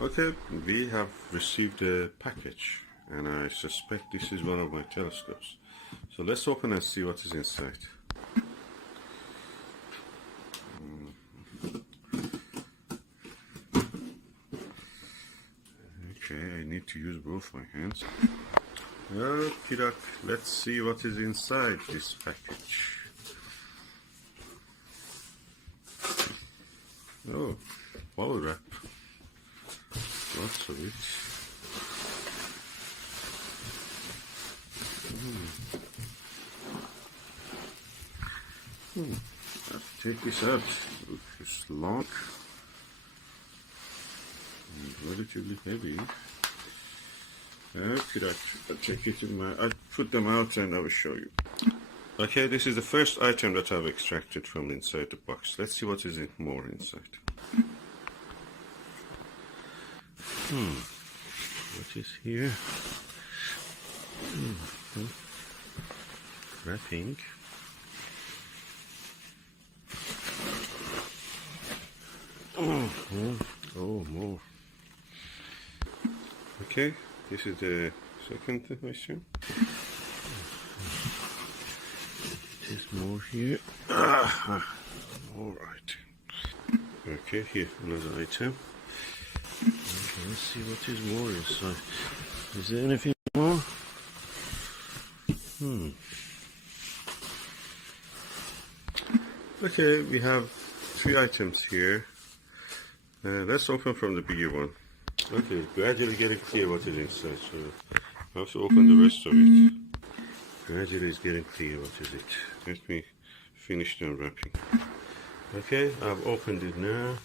Okay, we have received a package, and I suspect this is one of my telescopes. So let's open and see what is inside. Okay, I need to use both my hands. Okay, let's see what is inside this package. Oh, bubble wrap. Lots of it. Let's take this out. It's long and relatively heavy. Okay, I'll take it in my. I'll put them out and I will show you. Okay, this is the first item that I've extracted from inside the box. Let's see what is more inside. What is here? Wrapping. Oh, more. Okay, this is the second question. There's more here. All right. Okay, here another item. Okay, let's see what is more inside. Is there anything more? Okay, we have 3 items here. Let's open from the bigger one. Okay, gradually getting clear what is inside, so I have to open the rest of it. Gradually it's getting clear what is it. Let me finish the unwrapping. Okay, I've opened it now.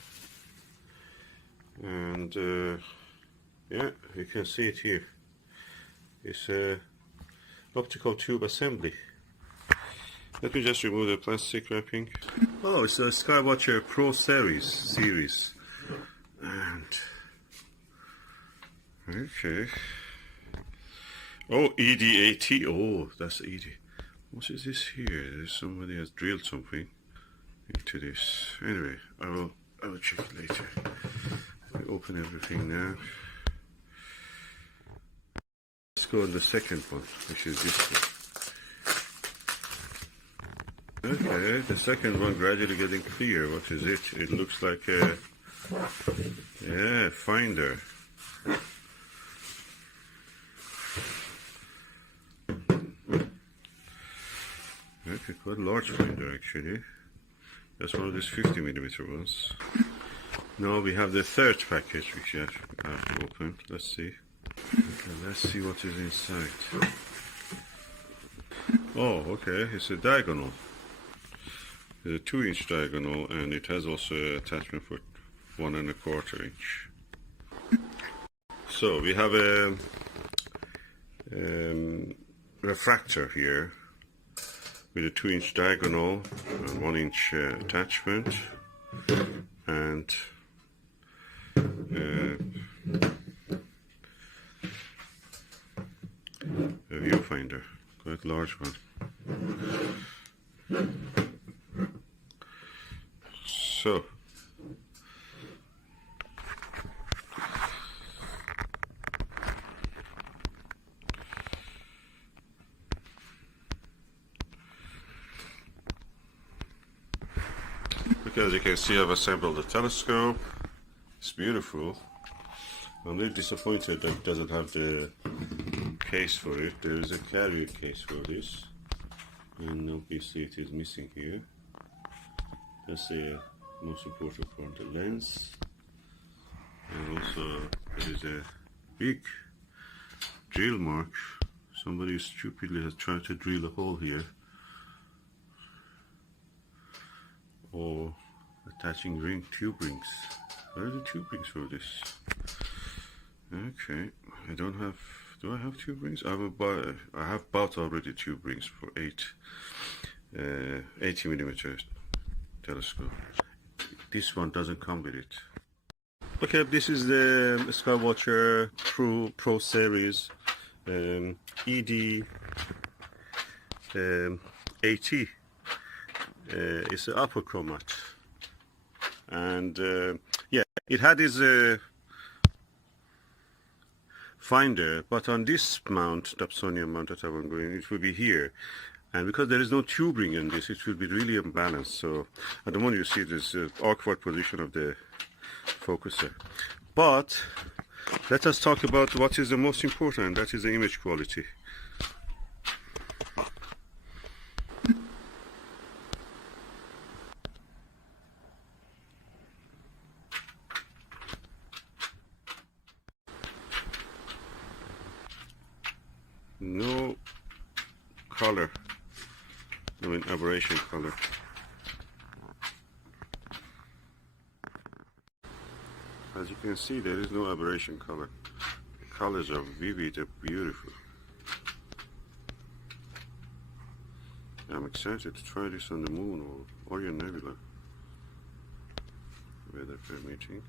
And yeah, you can see it here. It's a optical tube assembly. Let me just remove the plastic wrapping. Oh, it's a Skywatcher Pro series. And okay. Oh, ED80. Oh, that's ED. What is this here? Somebody has drilled something into this. Anyway, I will check it later. Let me open everything now. Let's go on the second one, which is this one. Okay, the second one gradually getting clear. What is it? It looks like a finder. Okay, quite a large finder actually. That's one of these 50mm ones. Now we have the third package which I have to open. Let's see. Okay, let's see what is inside. Oh, okay, it's a diagonal. It's a 2-inch diagonal, and it has also an attachment for 1 1/4 inch. So we have a refractor here with a 2-inch diagonal, and 1-inch attachment, and a viewfinder, quite large one. So as you can see, I've assembled the telescope. It's beautiful. I'm a little disappointed that it doesn't have the case for it. There is a carrier case for this, and obviously it is missing here. That's the most important part, the lens. And also there is a big drill mark. Somebody stupidly has tried to drill a hole here. Or attaching tube rings. Where are the tube rings for this? Okay, I don't have. Do I have tube rings? I have bought already tube rings for 80mm telescope. This one doesn't come with it. Okay, this is the Skywatcher Pro series ED80. It's an Apochromatic, and yeah, it had this finder, but on this mount, the Epsonium mount that I'm going, it will be here. And because there is no tubing in this, it will be really unbalanced. So at the moment you see this awkward position of the focuser. But let us talk about what is the most important, that is the image quality. No color, I mean aberration color. As you can see, there is no aberration color. The colors are vivid and beautiful. I'm excited to try this on the moon or Orion Nebula, weather permitting.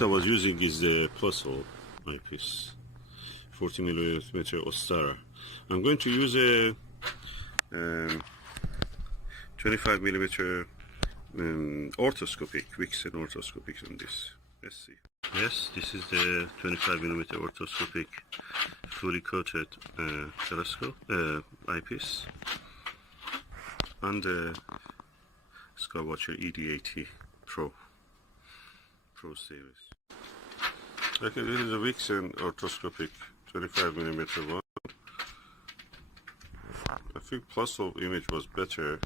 I was using is the Plossl eyepiece, 40mm Ostara. I'm going to use a 25mm orthoscopic, Vixen orthoscopic on this. Let's see. Yes, this is the 25mm orthoscopic fully coated telescope eyepiece on the Skywatcher ED80 Pro series. Okay, this is a Vixen orthoscopic 25mm one. I think Plossl image was better,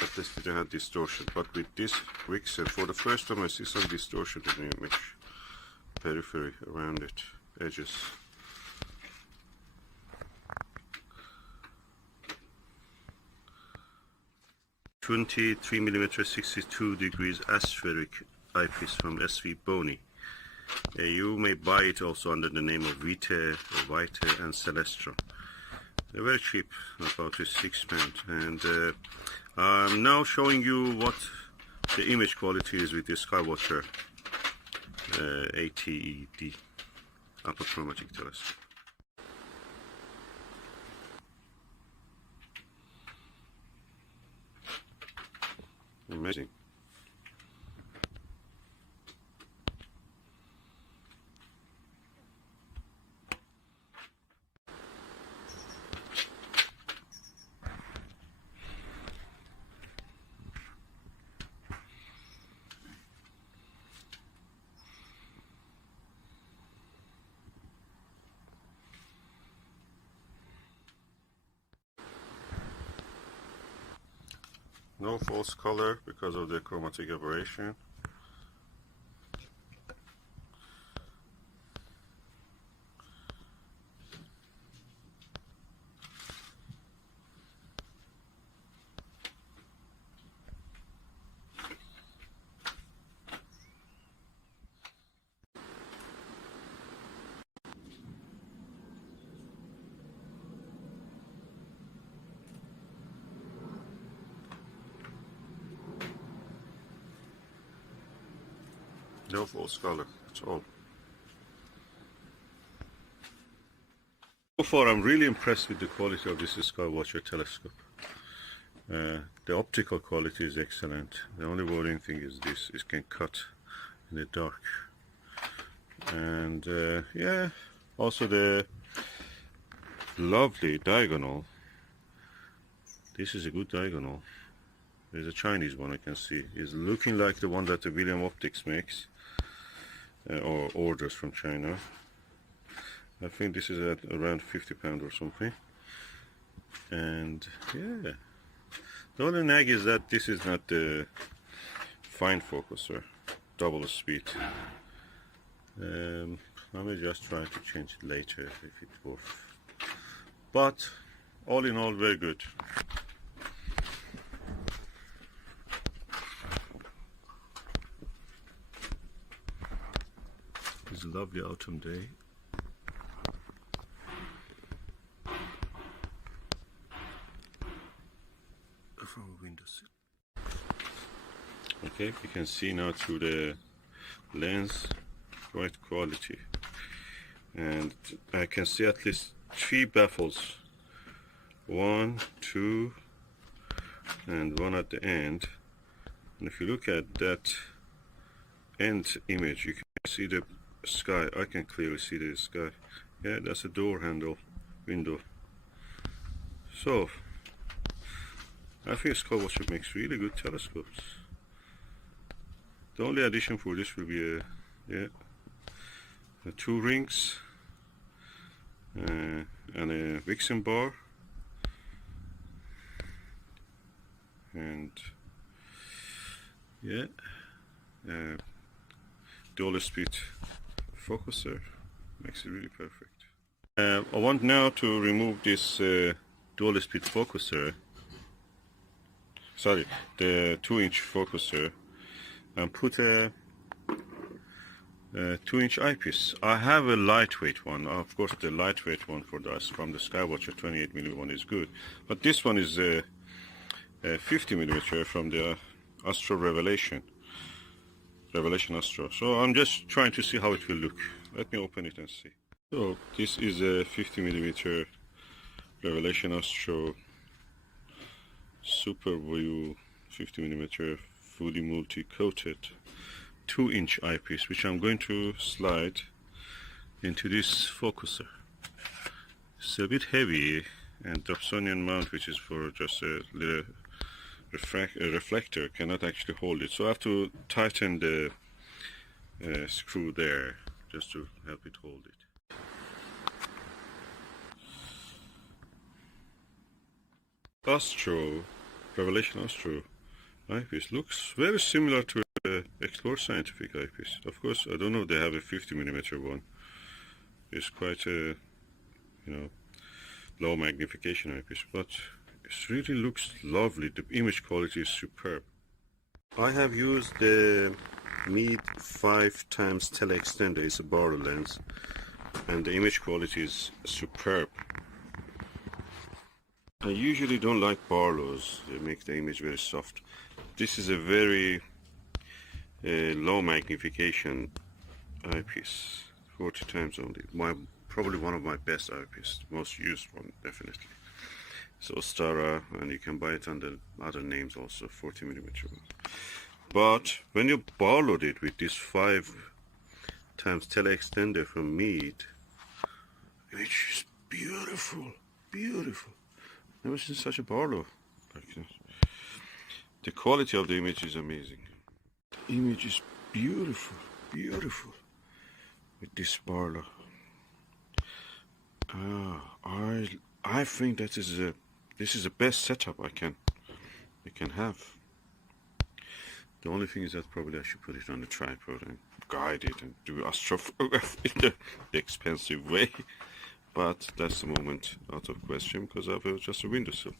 at least it didn't have distortion, but with this Vixen, for the first time I see some distortion in the image, periphery around it, edges. (23mm 62 degrees aspheric eyepiece from SV Boni. You may buy it also under the name of Vite, and Celestro. They're very cheap, about £6. And I'm now showing you what the image quality is with the Skywatcher ED80 Apochromatic telescope. Amazing. No false color because of the chromatic aberration. No false color at all. So far I'm really impressed with the quality of this Skywatcher telescope. The optical quality is excellent. The only worrying thing is this, it can cut in the dark. And yeah, also the lovely diagonal. This is a good diagonal. There's a Chinese one I can see. It's looking like the one that the William Optics makes. Or orders from China. I think this is at around £50 or something. And yeah, the only nag is that this is not the fine focuser, double speed. I may just try to change it later if it works. But all in all, very good. It's a lovely autumn day. From a windowsill. Okay, you can see now through the lens, great quality. And I can see at least 3 baffles. 1, 2, and one at the end. And if you look at that end image, you can see the sky. I can clearly see the sky. Yeah, that's a door handle, window. So I think Skywatcher makes really good telescopes. The only addition for this will be two rings and a Vixen bar, and dual speed focuser makes it really perfect. I want now to remove this dual speed focuser, sorry, the 2-inch focuser, and put a 2-inch eyepiece. I have a lightweight one. Of course, the lightweight one from the Skywatcher 28mm one is good, but this one is a 50mm from the Astro Revelation Astro. So I'm just trying to see how it will look. Let me open it and see. So this is a 50mm Revelation Astro Super View 50mm fully multi-coated 2-inch eyepiece, which I'm going to slide into this focuser. It's a bit heavy, and Dobsonian mount, which is for just a little reflector, cannot actually hold it. So I have to tighten the screw there just to help it hold it. Astro, Revelation Astro eyepiece looks very similar to the Explore Scientific eyepiece. Of course, I don't know if they have a 50mm one. It's quite a, low magnification eyepiece, but it really looks lovely. The image quality is superb. I have used the Meade 5x teleextender. It's a Barlow lens, and the image quality is superb. I usually don't like Barlows. They make the image very soft. This is a very low magnification eyepiece, 40 times only. Probably one of my best eyepieces, most used one, definitely. It's Ostara, and you can buy it under other names also, 40mm one. But when you Barlowed it with this 5x teleextender from Meade, which is beautiful, beautiful. Never seen such a Barlow like that. The quality of the image is amazing. The image is beautiful, beautiful with this Barlow. I think this is the best setup I can have. The only thing is that probably I should put it on a tripod and guide it and do astrophotography in the expensive way. But that's the moment out of question because I have just a windowsill.